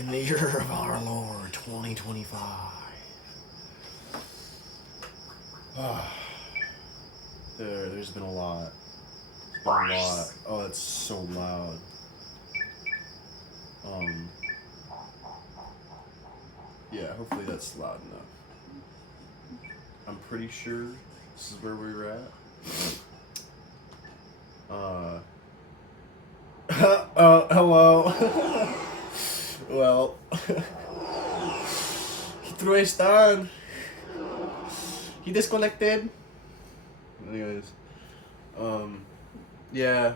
In the year of our Lord, 2025. There's been a lot. There's been a lot. Oh, it's so loud. Yeah, hopefully that's loud enough. I'm pretty sure this is where we were at. Hello. Well, he threw a star. He disconnected. Anyways, yeah,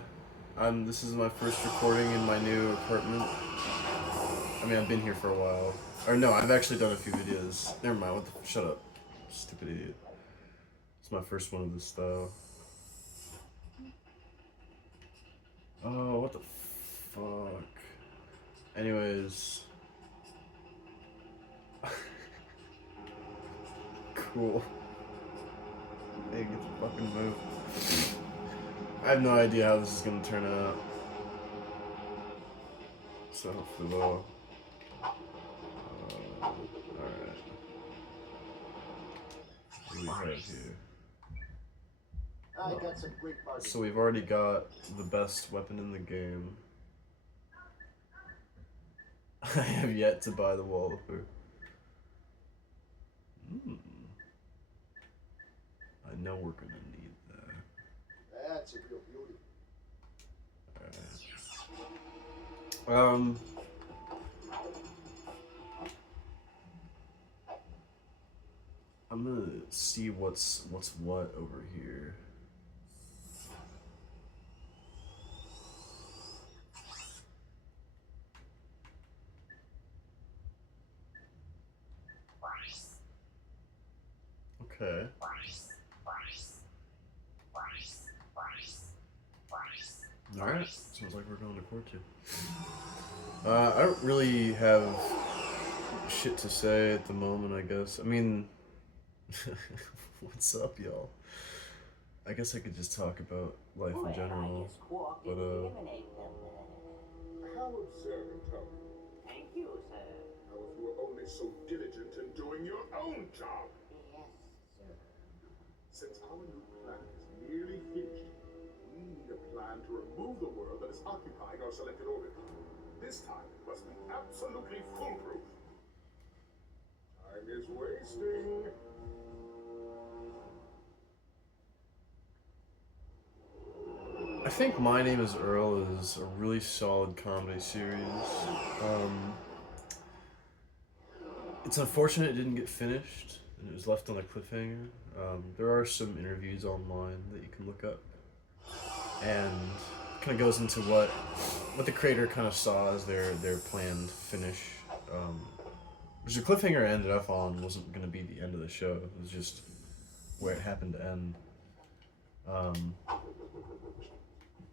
this is my first recording in my new apartment. I mean, I've been here for a while. Or no, I've actually done a few videos. Never mind, shut up. Stupid idiot. It's my first one of this style. Oh, what the fuck. Anyways. Cool. Hey, get the fucking move. I have no idea how this is gonna turn out. So hopefully well. Alright. What do we have here? So we've already got the best weapon in the game. I have yet to buy the wallpaper. I know we're gonna need that. That's a real beauty. Alright. I'm gonna see what's what over here. Okay. Alright, sounds like we're going to court too. I don't really have shit to say at the moment, I guess. I mean, what's up, y'all? I guess I could just talk about life in general, but How observant of you. Thank you, sir. How if you were only so diligent in doing your own job. Yes, sir. Since our new planet is nearly finished, we need a plan to remove the world that is occupying our selected orbit. This time it must be absolutely foolproof. Time is wasting. I think My Name is Earl is a really solid comedy series. It's unfortunate it didn't get finished, and it was left on a cliffhanger. There are some interviews online that you can look up, and kind of goes into what the creator kind of saw as their planned finish. Which the cliffhanger ended up on wasn't going to be the end of the show. It was just where it happened to end.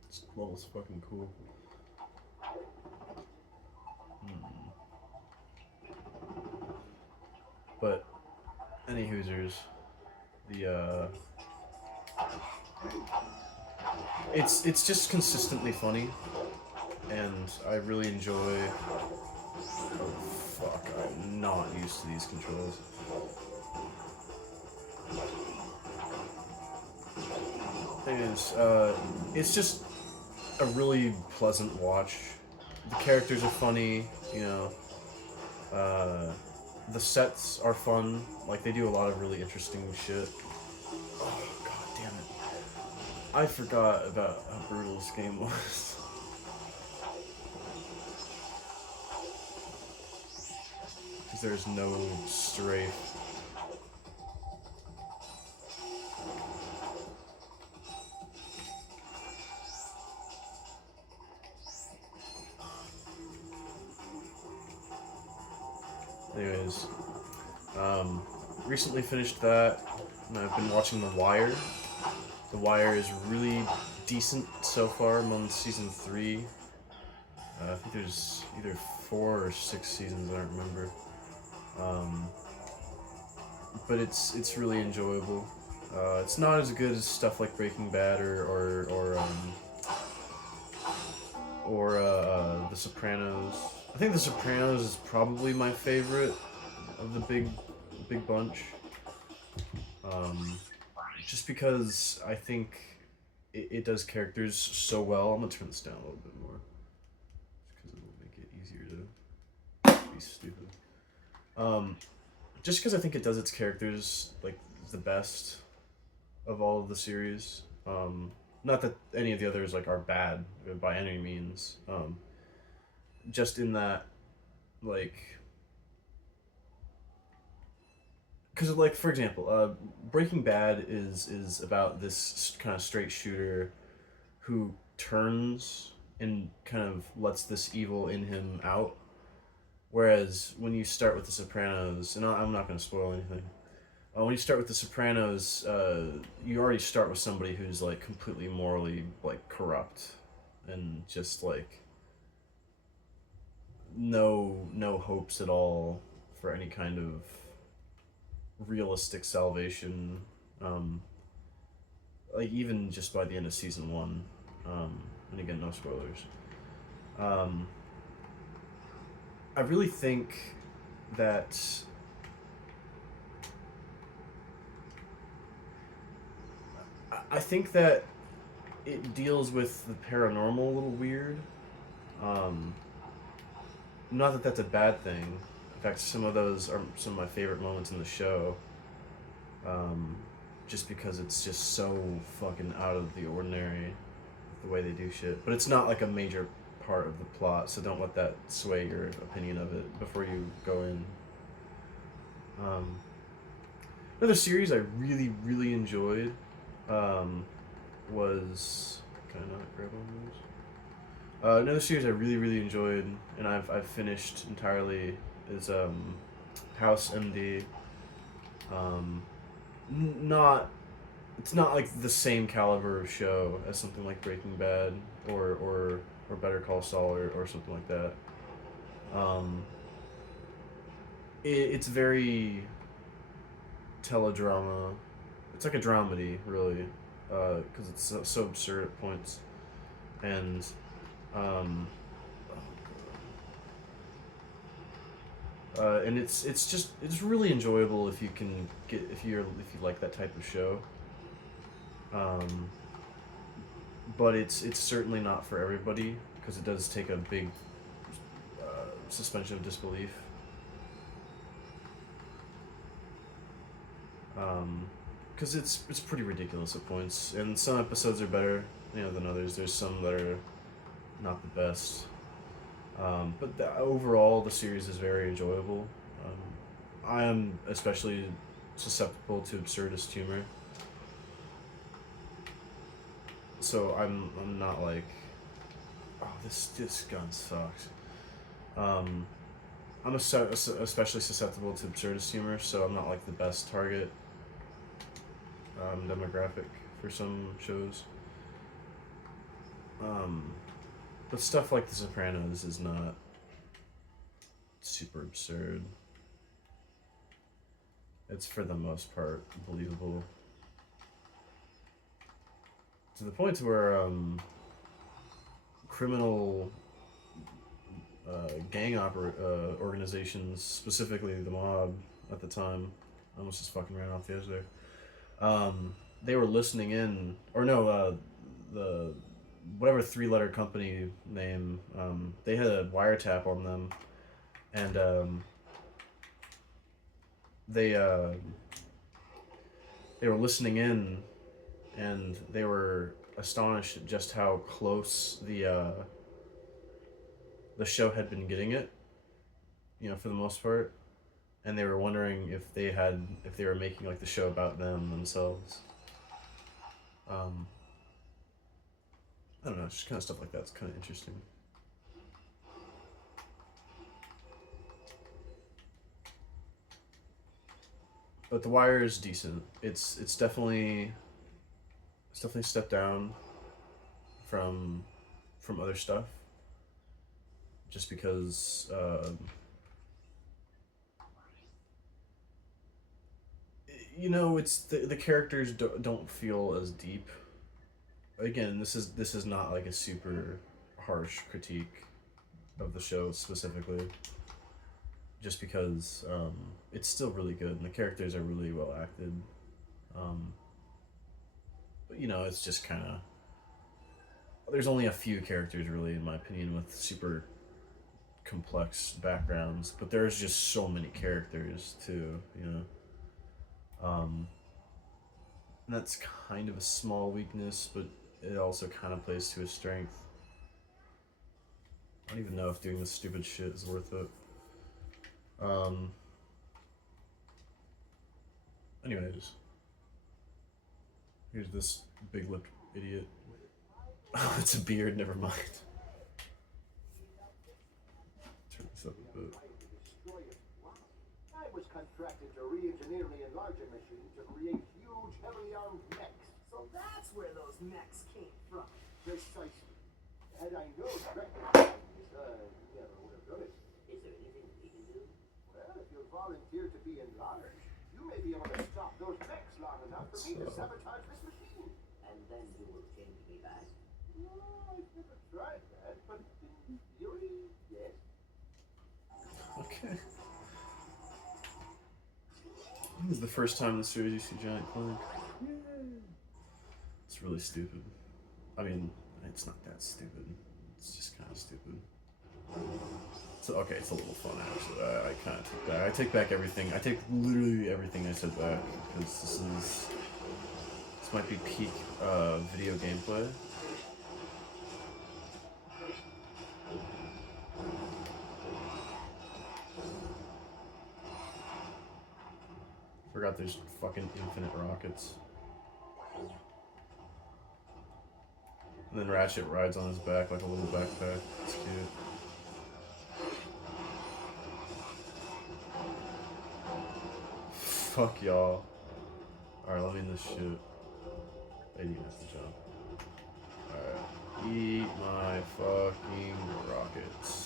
This level's fucking cool. But, any Hoosers, it's just consistently funny, and I really enjoy. Oh fuck! I'm not used to these controls. Thing is, it's just a really pleasant watch. The characters are funny, you know. The sets are fun. Like, they do a lot of really interesting shit. Oh, god damn it. I forgot about how brutal this game was. Because there's no strafe. Anyways, recently finished that, and I've been watching The Wire. The Wire is really decent so far. I'm on season 3. I think there's either 4 or 6 seasons, I don't remember. But it's really enjoyable. It's not as good as stuff like Breaking Bad or The Sopranos. I I think The Sopranos is probably my favorite of the big bunch. Um, just because I think it does characters so well. I'm gonna turn this down a little bit more, because it'll make it easier to be stupid. Um, just because I think it does its characters like the best of all of the series. Not that any of the others like are bad by any means. Just in that, like, because like for example, Breaking Bad is about this kind of straight shooter who turns and kind of lets this evil in him out. Whereas when you start with The Sopranos, and I'm not going to spoil anything. When you start with The Sopranos, you already start with somebody who's like completely morally like corrupt, and just like no hopes at all for any kind of realistic salvation. Um, like even just by the end of season one, and again, no spoilers. Um, I really think that I think that it deals with the paranormal a little weird. Um, Not that that's a bad thing. In fact, some of those are some of my favorite moments in the show. Um, just because it's just so fucking out of the ordinary the way they do shit. But it's not like a major part of the plot, so don't let that sway your opinion of it before you go in. Um, Another series I really enjoyed was. Can I not grab on those? Another series I really enjoyed, and I've finished entirely, is House MD. Um, Not it's not like the same caliber of show as something like Breaking Bad or Better Call Saul or something like that. Um, it's very teledrama. It's like a dramedy, really, because it's so absurd at points, and um, and it's really enjoyable if you can get if you like that type of show. Um, but it's certainly not for everybody because it does take a big suspension of disbelief. Because it's pretty ridiculous at points, and some episodes are better, than others. There's some that are not the best. But overall, the series is very enjoyable. I am especially susceptible to absurdist humor, so I'm not like, oh, this gun sucks. Um, I'm especially susceptible to absurdist humor, so I'm not like the best target demographic for some shows. Um, but stuff like The Sopranos is not super absurd. It's for the most part believable. To the point where criminal organizations, specifically the mob at the time, I almost just fucking ran off the edge there. They were listening in, or no, the whatever three-letter company name, they had a wiretap on them, and they they were listening in, and they were astonished at just how close the show had been getting it, for the most part, and they were wondering if they were making like the show about themselves. I don't know, just kind of stuff like that's kind of interesting. But The Wire is decent. It's definitely a step down from other stuff, just because it's the characters don't feel as deep. Again, this is not like a super harsh critique. of the show specifically, just because it's still really good and the characters are really well acted. Um, but you know, it's just kind of there's only a few characters really, in my opinion, with super complex backgrounds, but there's just so many characters too, you know. And that's kind of a small weakness, but it also kind of plays to his strength. I don't even know if doing this stupid shit is worth it. Um, anyways, here's this big lipped idiot. Oh, it's a beard, never mind. Turn this up a bit. I was contracted to re-engineer the enlarger machine to create huge, heavily armed mechs. So that's where those mechs came from. Precisely. Had I known Ratchet, never would have done it. Is there anything we can do? Well, if you'll volunteer to be enlarged, you may be able to stop those mechs long enough for me to sabotage this machine. And then you will change me back? No, I've never tried that, but in theory, yes. Okay. This is the first time in the series you see Giant Clank. It's really stupid. I mean, it's not that stupid. It's just kind of stupid. So okay, it's a little fun actually. I kind of take back. I take back everything. I take literally everything I said back because this might be peak video gameplay. Forgot there's fucking infinite rockets. And then Ratchet rides on his back like a little backpack. It's cute. Fuck y'all. Alright, let me in this shit. I didn't have to jump. Alright. Eat my fucking rockets.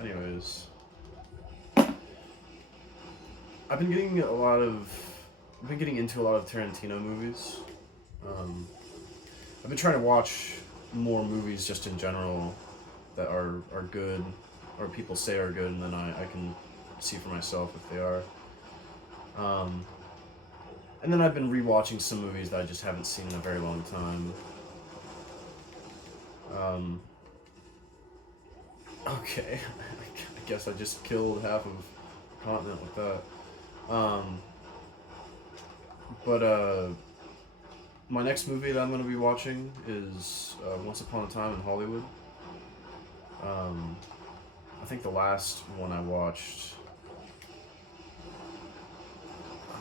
Anyways. I've been getting into a lot of Tarantino movies. I've been trying to watch more movies just in general that are good, or people say are good, and then I can see for myself if they are. And then I've been rewatching some movies that I just haven't seen in a very long time. Okay, I guess I just killed half of the continent with that. My next movie that I'm going to be watching is Once Upon a Time in Hollywood. I think the last one I watched... Oh God, I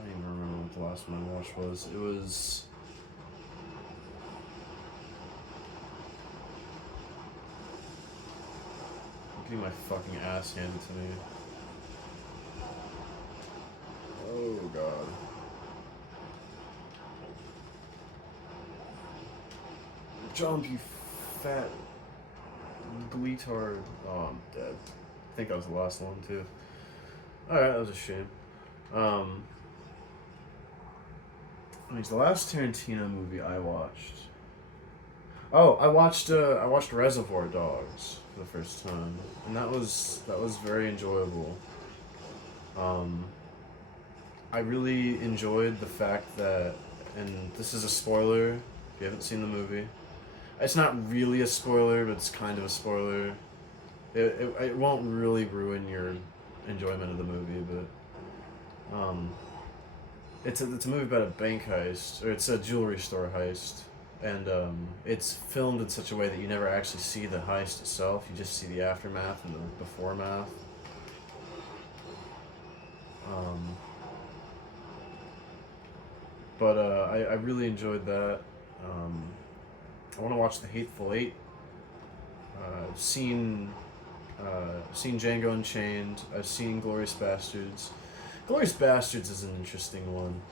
don't even remember what the last one I watched was. It was... Getting my fucking ass handed to me. Oh God. Jump, you fat gleetard. Oh, I'm dead. I think that was the last one too. Alright, that was a shame. It's the last Tarantino movie I watched. Oh, I watched Reservoir Dogs for the first time, and that was very enjoyable. I really enjoyed the fact that, and this is a spoiler if you haven't seen the movie. It's not really a spoiler, but it's kind of a spoiler. It won't really ruin your enjoyment of the movie, but it's a movie about a bank heist, or it's a jewelry store heist. And it's filmed in such a way that you never actually see the heist itself. You just see the aftermath and the beforemath. I really enjoyed that. I want to watch The Hateful Eight. I've seen Django Unchained. I've seen Glorious Bastards. Glorious Bastards is an interesting one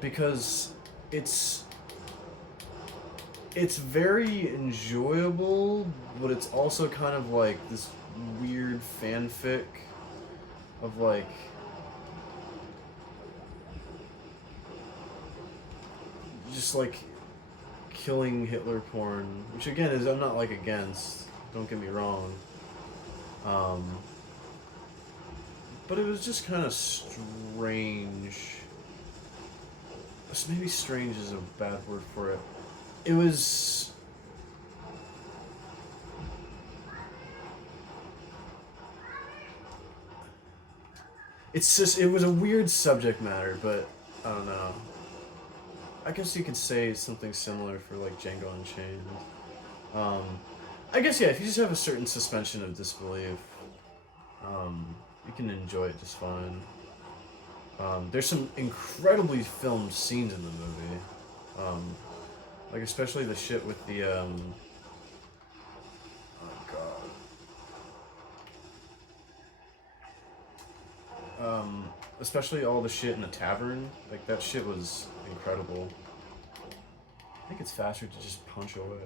because it's very enjoyable, but it's also kind of like this weird fanfic of like just like killing Hitler porn, which again is I'm not like against. Don't get me wrong. But it was just kind of strange. Maybe strange is a bad word for it. It was. It's just, it was a weird subject matter, but I don't know. I guess you could say something similar for like Django Unchained. I guess, yeah, if you just have a certain suspension of disbelief, you can enjoy it just fine. There's some incredibly filmed scenes in the movie. Like, especially the shit with the, oh god. Especially all the shit in the tavern. Like, that shit was incredible. I think it's faster to just punch away.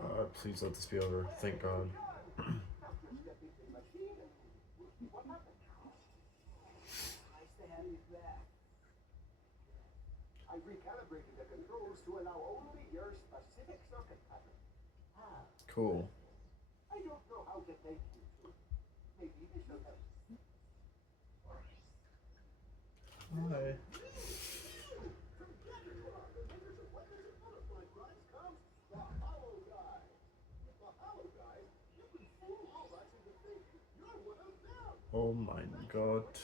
God, please let this be over. Thank God. I recalibrated the controls to allow only your specific circuit pattern. Cool. I don't know how to thank you. Maybe this will help. Hi. Oh my god. If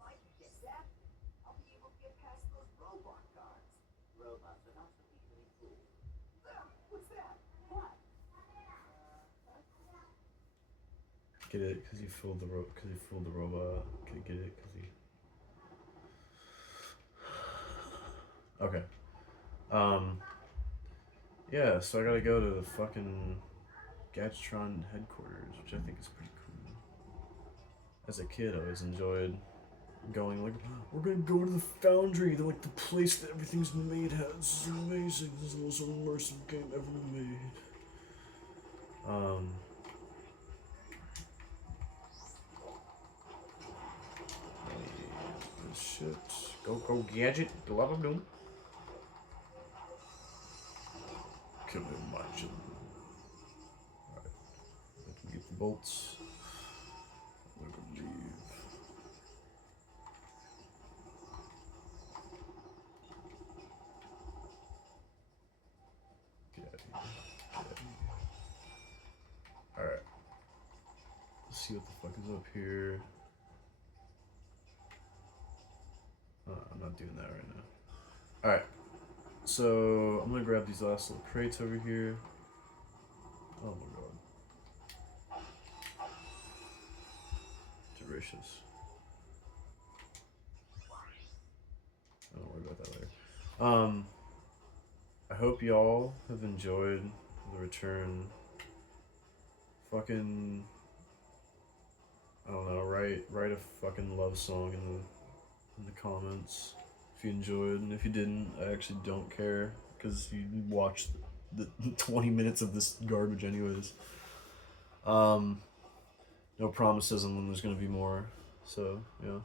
I can get that, I'll be able to get past those robot guards. Robots are not so easily fooled. What's that? What? Get it? Because you fooled the robot. Okay, get it? Because he. Okay. Yeah, so I gotta go to the fucking Gadgetron headquarters, which I think is pretty cool. As a kid, I always enjoyed going like, we're gonna go to the foundry, the like the place that everything's made at. This is amazing. This is the most immersive game ever made. Shit. Go gadget. Blah blah blah. Can you imagine? Alright. I can get the bolts. We can leave. Alright. Let's see what the fuck is up here. I'm not doing that right now. Alright. So, I'm gonna grab these last little crates over here. Oh my god. Delicious. I don't worry about that later. I hope y'all have enjoyed the return. Fucking, I don't know, write a fucking love song in the comments if you enjoyed, and if you didn't, I actually don't care, because you watched the 20 minutes of this garbage anyways. No promises on when there's gonna be more, so, yeah.